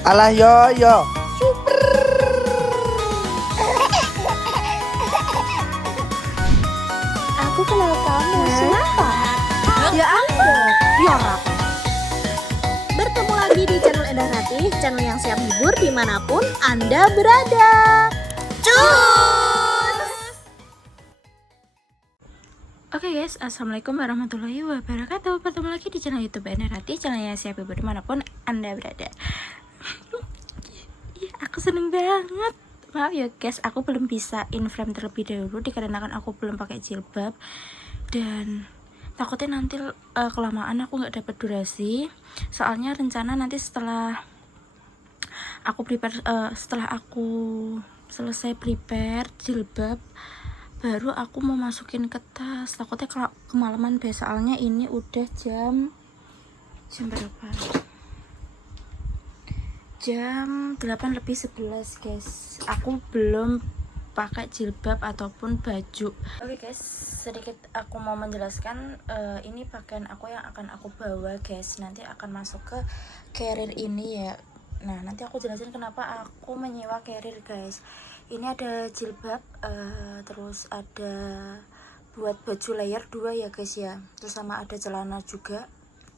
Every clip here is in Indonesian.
Alah yo yo. Aku kenal kamu. Siapa? Ya ampun, Yora. Bertemu lagi di channel Endah Ratih, channel yang siap hibur dimanapun Anda berada. Cus! Oke guys, assalamualaikum warahmatullahi wabarakatuh. Bertemu lagi di channel YouTube Endah Ratih, channel yang siap hibur dimanapun Anda berada. Iya, aku seneng banget. Maaf ya guys, aku belum bisa in frame terlebih dahulu dikarenakan aku belum pakai jilbab dan takutnya nanti kelamaan aku nggak dapat durasi. Soalnya rencana nanti setelah aku setelah aku selesai prepare jilbab, baru aku mau masukin ke tas. Takutnya kalau kemalaman deh, soalnya ini udah jam berapa? Jam 8:11 guys. Aku belum pakai jilbab ataupun baju. Oke guys, sedikit aku mau menjelaskan, ini pakaian aku yang akan aku bawa guys. Nanti akan masuk ke carrier ini ya. Nah, nanti aku jelasin kenapa aku menyewa carrier guys. Ini ada jilbab, terus ada buat baju layer 2 ya guys ya. Terus sama ada celana juga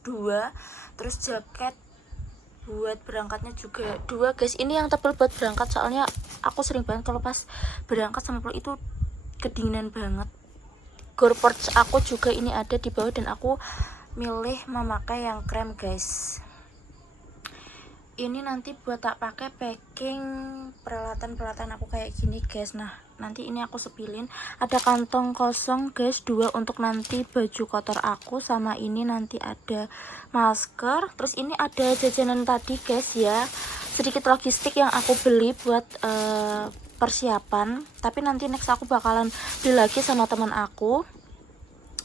2, terus jaket buat berangkatnya juga 2 guys. Ini yang tebal buat berangkat, soalnya aku sering banget kalau pas berangkat sama pulang itu kedinginan banget. Gorport aku juga ini ada di bawah dan aku milih memakai yang krem guys. Ini nanti buat tak pakai packing peralatan aku kayak gini guys. Nah, nanti ini aku sepilin. Ada kantong kosong guys 2 untuk nanti baju kotor aku, sama ini nanti ada masker. Terus ini ada jajanan tadi guys ya, sedikit logistik yang aku beli buat persiapan. Tapi nanti next aku bakalan beli lagi sama teman aku.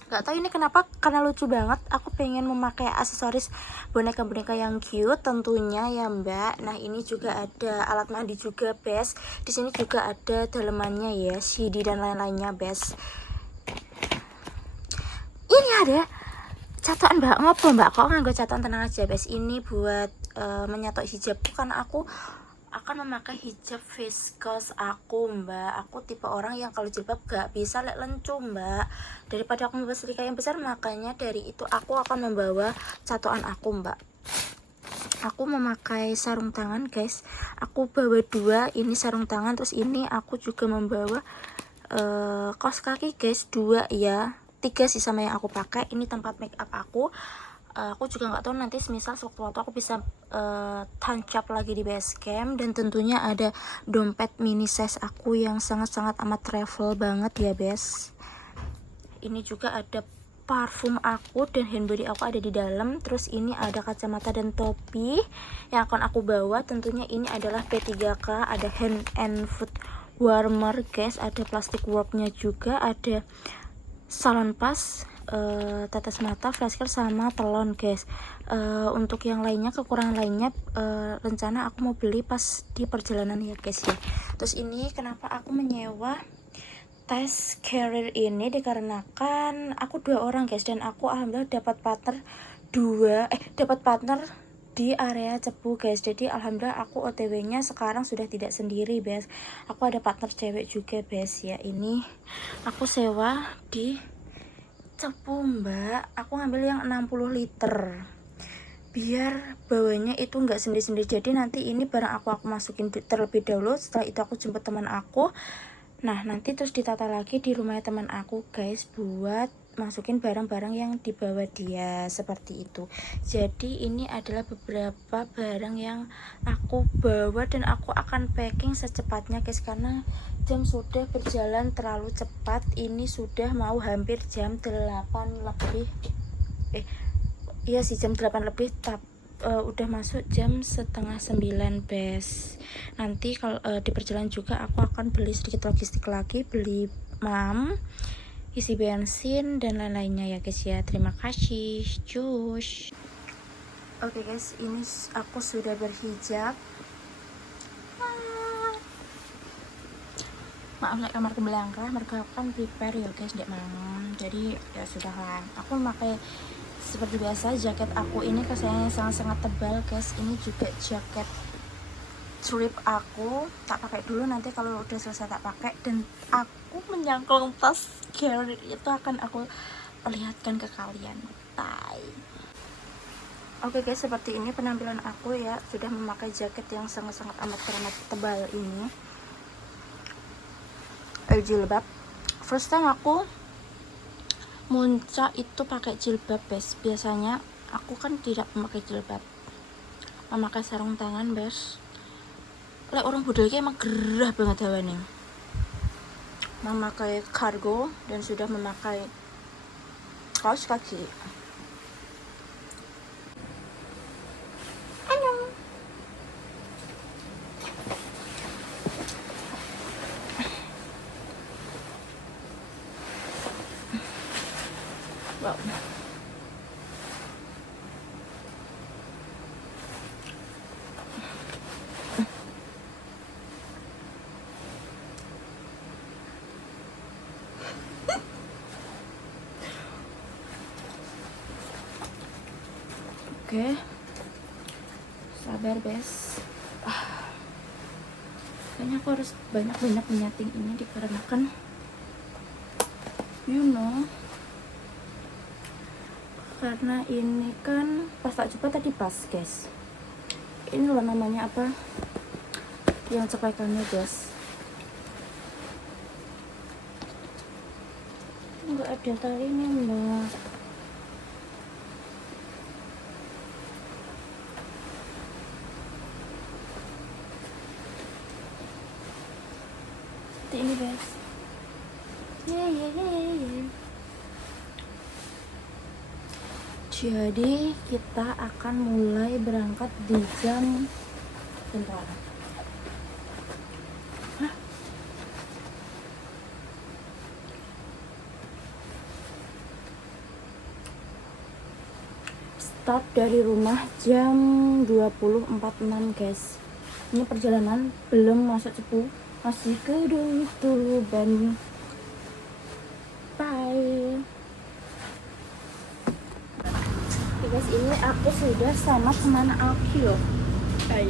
Gak tahu ini kenapa, karena lucu banget. Aku pengen memakai aksesoris boneka-boneka yang cute tentunya ya mbak. Nah, ini juga ada alat mandi juga bes. Di sini juga ada dalemannya ya, CD dan lain-lainnya bes. Ini ada catatan mbak, ngopo mbak kok nggak catatan, tenang aja bes. Ini buat menyatok hijabku karena aku akan memakai hijab viscose aku mbak. Aku tipe orang yang kalau jilbab gak bisa lencu mbak. Daripada aku membawa selika yang besar, makanya dari itu aku akan membawa catokan aku mbak. Aku memakai sarung tangan guys. Aku bawa 2, ini sarung tangan. Terus ini aku juga membawa kaos kaki guys 2 ya. 3 sih sama yang aku pakai. Ini tempat make up aku. Aku juga nggak tahu nanti semisal sewaktu-waktu aku bisa tancap lagi di base camp. Dan tentunya ada dompet mini size aku yang sangat-sangat amat travel banget ya bes. Ini juga ada parfum aku dan handbody aku ada di dalam. Terus ini ada kacamata dan topi yang akan aku bawa. Tentunya ini adalah P3K. Ada hand and foot warmer guys. Ada plastik wrapnya juga. Ada salon pas, tetes mata, flashcare sama telon guys. Untuk yang lainnya, kekurangan lainnya, rencana aku mau beli pas di perjalanan ya guys ya. Terus ini kenapa aku menyewa tas carrier ini, dikarenakan aku 2 orang guys, dan aku alhamdulillah dapat partner di area Cepu guys. Jadi alhamdulillah aku OTW nya sekarang sudah tidak sendiri guys. Aku ada partner cewek juga guys ya. Ini aku sewa di Cepu mbak. Aku ngambil yang 60 liter biar bawanya itu nggak sendiri-sendiri. Jadi nanti ini barang aku masukin terlebih dahulu, setelah itu aku jemput teman aku. Nah, nanti terus ditata lagi di rumah teman aku guys, buat masukin barang-barang yang dibawa dia, seperti itu. Jadi ini adalah beberapa barang yang aku bawa dan aku akan packing secepatnya guys, karena jam sudah berjalan terlalu cepat. Ini sudah mau hampir jam 8 lebih. Iya sih jam 8 lebih, udah masuk jam setengah 9 bes. Nanti kalau di perjalanan juga aku akan beli sedikit logistik lagi, beli isi bensin dan lain-lainnya ya guys ya. Terima kasih, cus. Oke guys, ini aku sudah berhijab. Maaf nek kamar kebelangkah, mereka kan prepare ya guys, dek mangan. Jadi ya sudahlah, aku memakai seperti biasa. Jaket aku ini kesannya sangat-sangat tebal guys. Ini juga jaket strip aku tak pakai dulu, nanti kalau udah selesai tak pakai. Dan aku menyangkul tas carry itu akan aku perlihatkan ke kalian. Oke guys, seperti ini penampilan aku ya, sudah memakai jaket yang sangat-sangat amat tebal ini, jilbab. First time aku muncak itu pakai jilbab guys. Biasanya aku kan tidak memakai jilbab, memakai sarung tangan guys. Lek orang budal emang gerah banget hawane. Memakai kargo dan sudah memakai kaos kaki. Wow. Oke, sabar bes. Kayaknya aku harus banyak-banyak menyating ini dikarenakan karena ini kan pas tak coba tadi pas guys. Ini loh namanya apa yang cepekannya guys, nggak ada talinya mbak. Seperti ini guys. Jadi kita akan mulai berangkat di jam bentar. Start dari rumah jam 20.46 guys. Ini perjalanan belum masuk Cepu, masih ke Tuban. Bye. Oke guys, ini aku sudah sama teman Alki loh. Hai.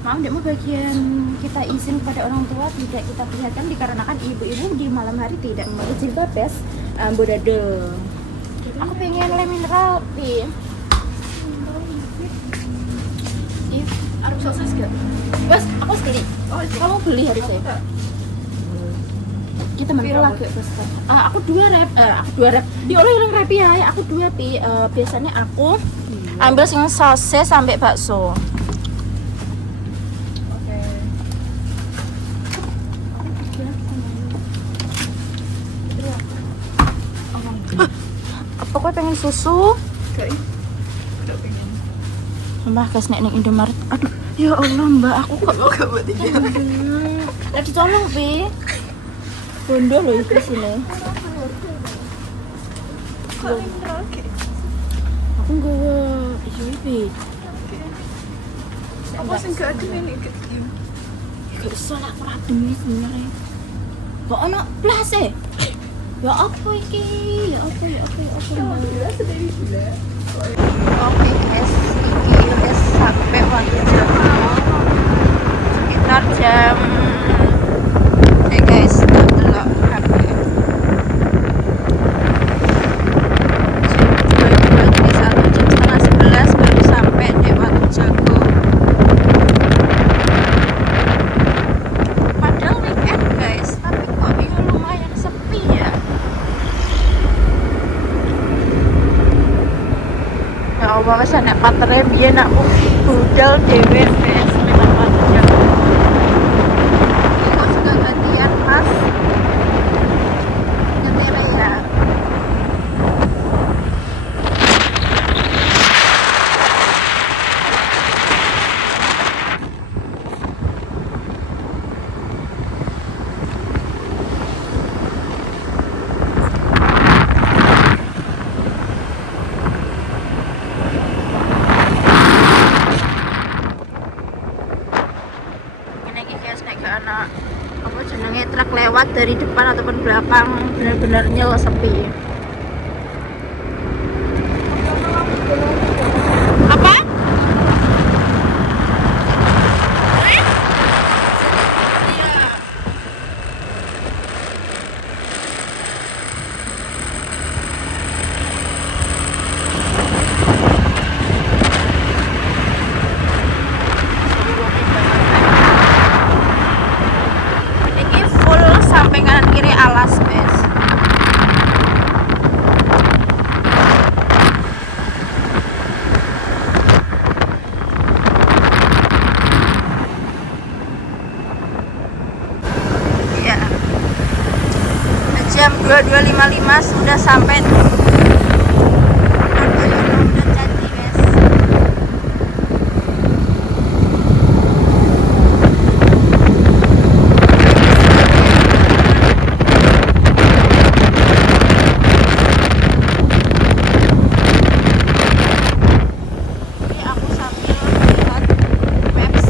Maaf, mau bagian kita izin kepada orang tua tidak kita perlihatkan dikarenakan ibu-ibu di malam hari tidak memakai jilbab guys. Bodadel. Aku pengen le mineral pi. Harus sosis gak? Bos, aku beli. Oh, kamu beli harusnya. Kita temanku lagi bos. Aku dua rep. Di orang yang rep ya. Aku dua pi. Biasanya aku ambil sing sosis sampai bakso. Apa kau pengen susu? Enggak pengen. Mbak guys nek ning Indomaret. Aduh, ya Allah Mbak, aku kok enggak buat iki. Lagi tolong, Pi. Bondo loh itu sini. Aku enggak iya, Pi. Apa sih enggak ada ini gitu? Gak usah lah, aku adem sebenarnya. Kok ono plus e? Ya apa iki? Ya apa? Alhamdulillah sudah gila. Oke guys, ini udah sampai waktu jam sekitar jam guys, delok HP jam 2 jam 10:30 baru sampai di Watu Jago. Padahal weekend guys, tapi kok ini lumayan sepi ya. Ya Allah, wes nek patere biyen aku budal dhewe wes memang wajar. Aku juga gantian Mas. Ngetire ya. Anak apa jenenge truk lewat dari depan ataupun belakang benar-benar nyel sepi. Apa? Mas udah sampai. Udah jadi guys. Jadi aku sambil melihat maps.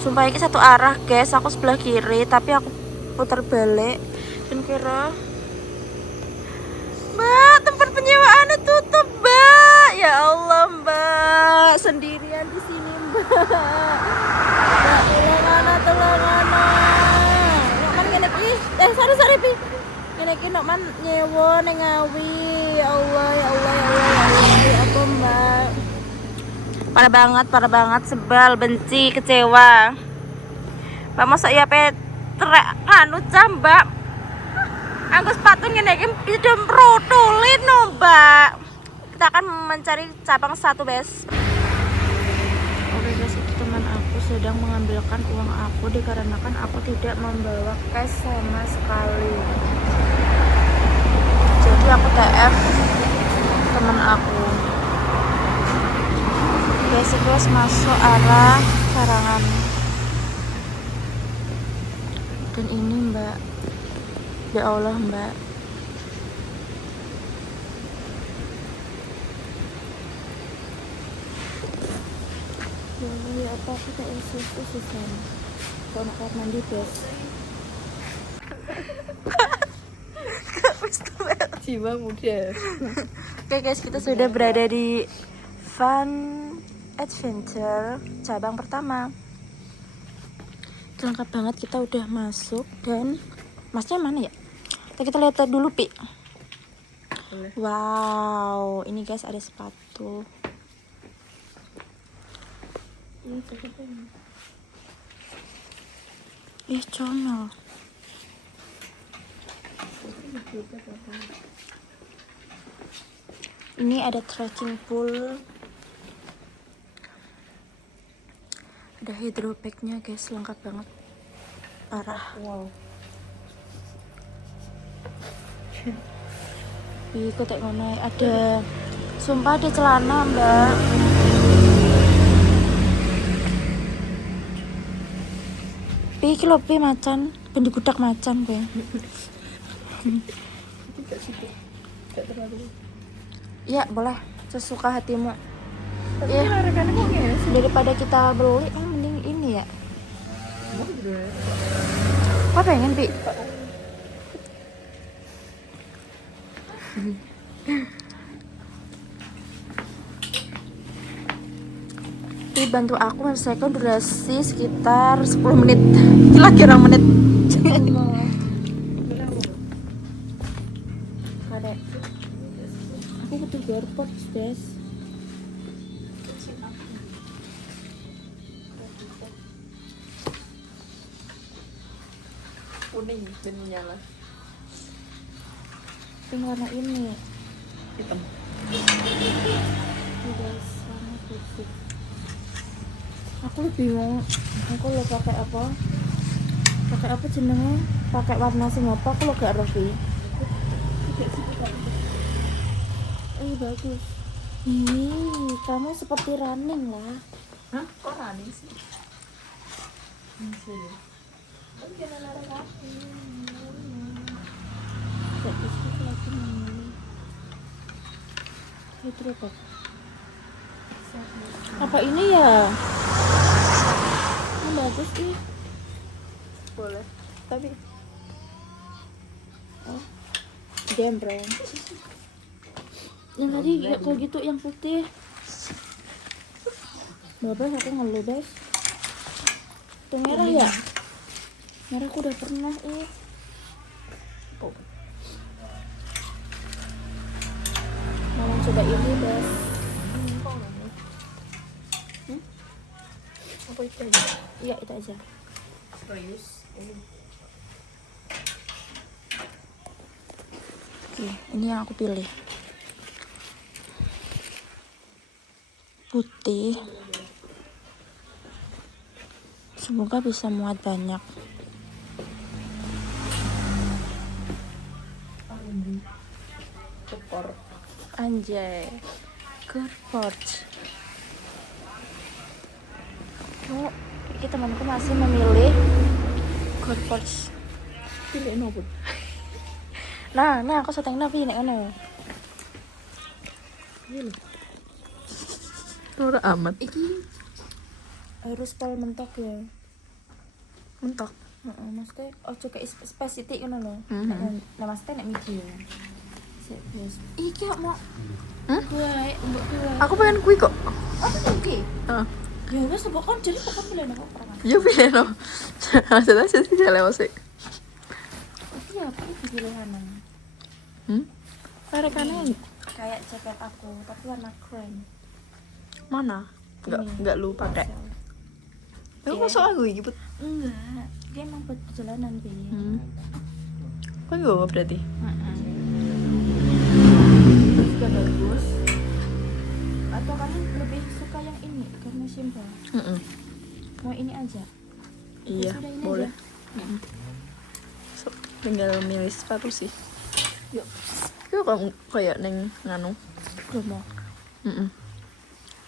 Sumpah ini satu arah guys, aku sebelah kiri tapi aku putar balik dan kira Mbak, tempat penyewaannya tutup Mbak. Ya Allah Mbak, sendirian di sini Mbak. Ya tolong ana. Nok man kene pi. Sorry pi. Kene iki nok man nyewa ning Ngawi. Ya Allah, ya Allah, ya Allah, ya Allah. Ya apa Mbak? Parah banget, sebal, benci, kecewa. Mbak masa ya petrek anu Mbak. Anggo sepatu ngene iki sudah merutulin no, Mbak. Kita akan mencari cabang satu, Bes. Oke guys, itu teman aku sedang mengambilkan uang aku dikarenakan aku tidak membawa cash sama sekali. Jadi aku TF teman aku. Guys, terus masuk arah Karangan. Dan ini Mbak, ya Allah Mbak, ya Allah ya apa aku tak insus susah. Kalau nak kamar mandi Bes. Jiwa muda. Oke guys, kita sudah berada di Fun Adventure cabang pertama. Lengkap banget, kita udah masuk dan masnya mana ya? Kita lihat dulu Pi. Boleh. Wow, ini guys ada sepatu. Comel. Ini ada trekking pool. Ada hydropacknya guys, lengkap banget. Parah. Wow. Ih, kok tak ngono ada. Sumpah ada celana, Mbak. Pi iki lho Pi macan, ben digudak macan kowe. Tidak terlalu. Ya, boleh. Sesuka hatimu. Tapi Iya. harganya kok nggak sih? Daripada kita beli, mending ini ya. Kok pengen, Pi? Pi bantu aku menyelesaikan durasi sekitar 10 menit. Lagi orang menit. Kadek. Aku butuh AirPods, guys. Kuning dan menyala. Ini warna ini. Hitam. Udah sama putih. Aku bingung. Aku lo pakai apa? Pakai apa jenenge? Pakai warna sing apa? Aku lo gak ngerti. Bagus. Ih, kamu seperti running lah. Hah? Kok running sih? Sini. Bagus itu lagi ini. Hydropack. Apa ini ya? Bagus ih. Boleh. Tapi Gembrong. Yang tadi kayak gitu yang putih. Bapak aku ngeluh guys. Itu merah ya? Merah aku udah pernah oh. Mau coba ini guys. Kok nggak? Apa itu aja? Iya itu aja. Serius? Oke, ini yang aku pilih. Semoga bisa muat banyak. Tekor. Anjay. Good porch. Oh, ini temanku masih memilih good porch. Pilih nopo. Nah, aku setting nabi nek ngono. Iya lho. Ora amat. Iki harus pol mentok ya. Mentok. Heeh, maksudnya ojo kayak spesifik ngono lho. Nah, maksudnya nek video. Sik, wis. Iki kok mau gue, mbok gue. Aku pengen kuwi kok. Apa iki? Heeh. Ya wis pokoknya jadi pokoknya pilih nopo perang. Ya pilih no. Maksudnya sih lewat sih. Iya, apa itu pilihanan? Karekannya Kayak jaket aku, tapi warna krem. mana? Enggak lu pakai. Lu Iya. masuk aku iki, Put. Enggak, dia emang buat perjalanan, Bi. Kok enggak berarti? Juga bagus. Atau kamu lebih suka yang ini karena simpel? Mau ini aja? Iya, Sudah ini boleh. aja? So, tinggal milih sepatu sih. Yuk, Kok kamu kayak neng nganu? Bromo.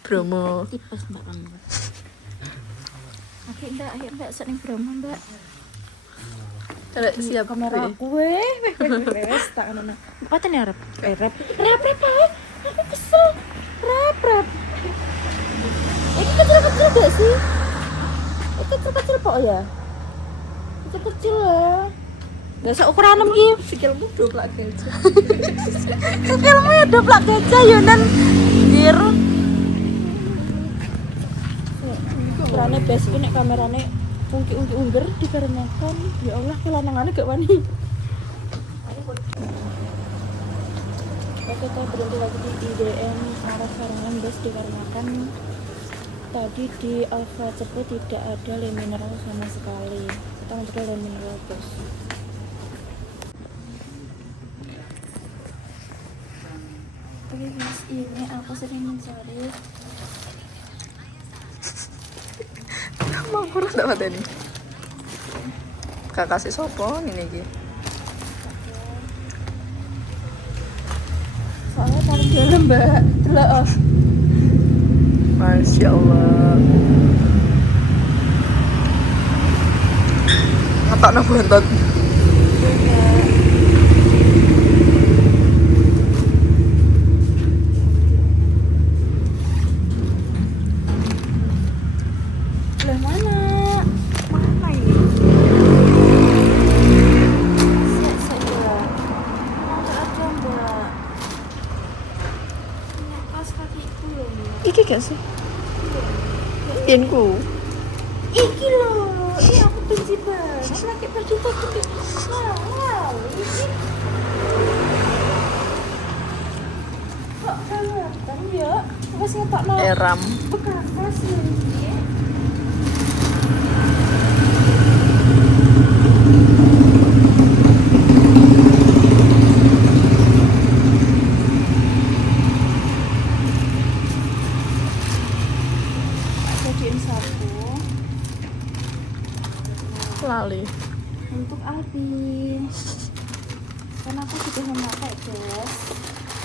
Bromo. Tipes mbak kamu. Akhir mbak sering Bromo mbak. Ada siap Kamera kuwi. aku wes tak ana. Apa nih rap? Rap ae. Aku kesel. Rap. Ini kecil gak sih? Ini kecil kok ya? Kecil lah. Gak usah ukuran iki. Sikilmu doblak gajah. Sikilmu ya doblak gajah Yunan. Dir. Ukurane bes iki nek kamerane ungki-ungki ungger dikarenakan ya Allah kelanangane gak wani. Oke, kita berhenti lagi di IDM arah Sarangan bus dikarenakan tadi di Alfa Cepu tidak ada lem mineral sama sekali. Kita ngobrol lem mineral bus. Oke guys, ini aku sering mencari Mau kurang dapat ini. Kakak si sopo ini iki. soalnya paling dalam mbak. Delok. Masya Allah. Ngetok no bontot. Lah mana? Mana ini? Saya mau aja mbak. Ini pas kakiku loh mbak. Iki gak sih? Pianku. Iki loh, ini aku benci banget. Laki berjuta tuh. Wow, ini kok kelihatan ya? Apa sih ngetok no? Eram. Bekas ini. Jadiin satu Lali. untuk Albi. Karena aku sudah memakai guys.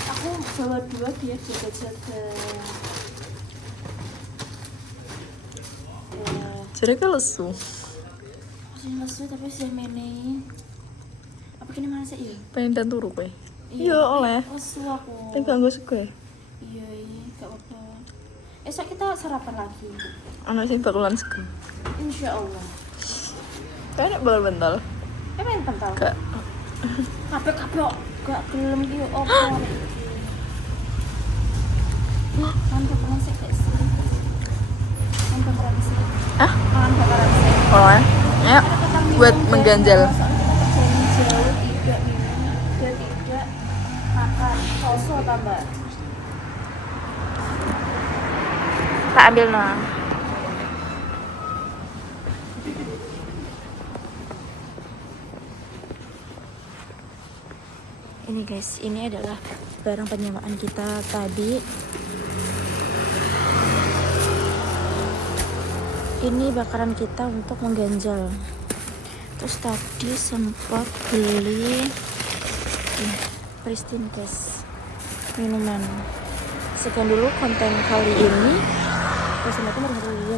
Aku bawa dua biar jaga-jaga. Ya, Jadi kan lesu. masih lesu tapi sudah mene. Apa kini mana sih? Pengen dan turu kowe. Iya, oleh. Lesu aku. Tapi gak suka. Iya, gak apa-apa. Esok kita sarapan lagi. Anak sing bakalan sego. Insya Allah. Kayaknya bakal bental. Main pental. Gak. Kabeh gak gelem iki opo. Mantap banget sih guys. Mantap banget sih. Ah? Mantap banget sih. Oleh. Ayo. Buat mengganjal. Soalnya kita kerjain jauh tidak minum dan tidak makan soso tambah. Tak ambil no. Ini guys, ini adalah barang penyewaan kita tadi. ini bakaran kita untuk mengganjal. Terus tadi sempat beli Pristine Cash minuman. Sekian dulu konten kali ini. Wassalamualaikum warahmatullahi wabarakatuh.